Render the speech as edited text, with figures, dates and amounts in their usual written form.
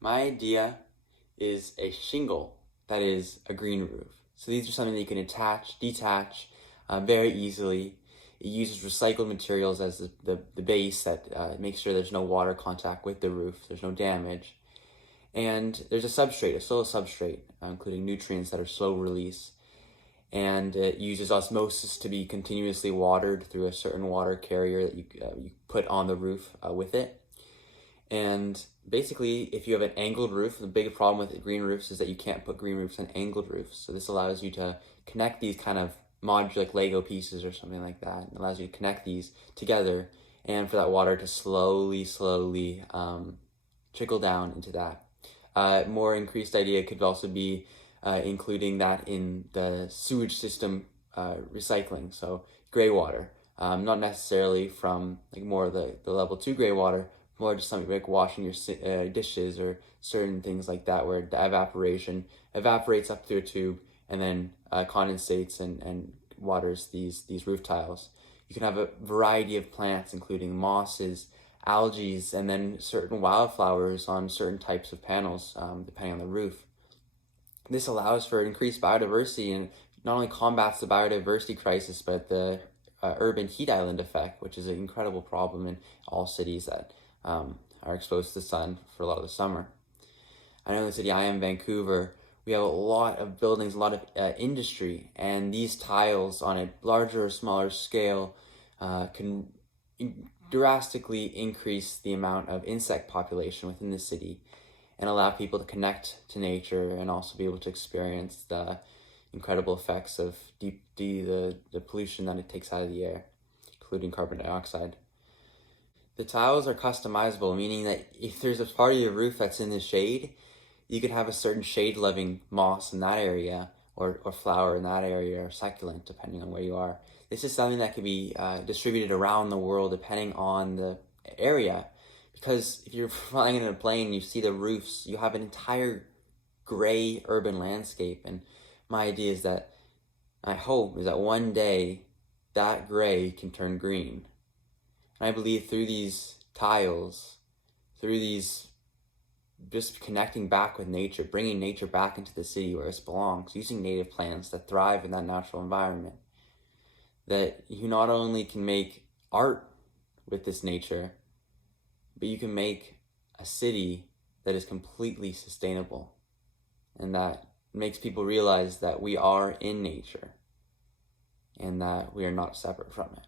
My idea is a shingle that is a green roof. So these are something that you can attach, detach very easily. It uses recycled materials as the base that makes sure there's no water contact with the roof, there's no damage. And there's a substrate, a soil substrate, including nutrients that are slow release. And it uses osmosis to be continuously watered through a certain water carrier that you put on the roof with it. And basically, if you have an angled roof, the big problem with green roofs is that you can't put green roofs on angled roofs. So this allows you to connect these kind of modular, like Lego pieces or something like that. It allows you to connect these together and for that water to slowly trickle down into that. More increased idea could also be including that in the sewage system recycling. So gray water, not necessarily from like more of the level 2 gray water, more just something like washing your dishes or certain things like that, where the evaporation evaporates up through a tube and then condensates and waters these roof tiles. You can have a variety of plants, including mosses, algae, and then certain wildflowers on certain types of panels, depending on the roof. This allows for increased biodiversity and not only combats the biodiversity crisis, but the urban heat island effect, which is an incredible problem in all cities that are exposed to the sun for a lot of the summer. I know in the city I am, Vancouver, we have a lot of buildings, a lot of industry, and these tiles on a larger or smaller scale can drastically increase the amount of insect population within the city and allow people to connect to nature and also be able to experience the incredible effects of the pollution that it takes out of the air, including carbon dioxide. The tiles are customizable, meaning that if there's a part of your roof that's in the shade, you could have a certain shade-loving moss in that area, or flower in that area, or succulent, depending on where you are. This is something that can be distributed around the world depending on the area. Because if you're flying in a plane and you see the roofs, you have an entire gray urban landscape. And my idea is that, I hope, is that one day that gray can turn green. And I believe through these tiles, through these just connecting back with nature, bringing nature back into the city where it belongs, using native plants that thrive in that natural environment, that you not only can make art with this nature, but you can make a city that is completely sustainable and that makes people realize that we are in nature and that we are not separate from it.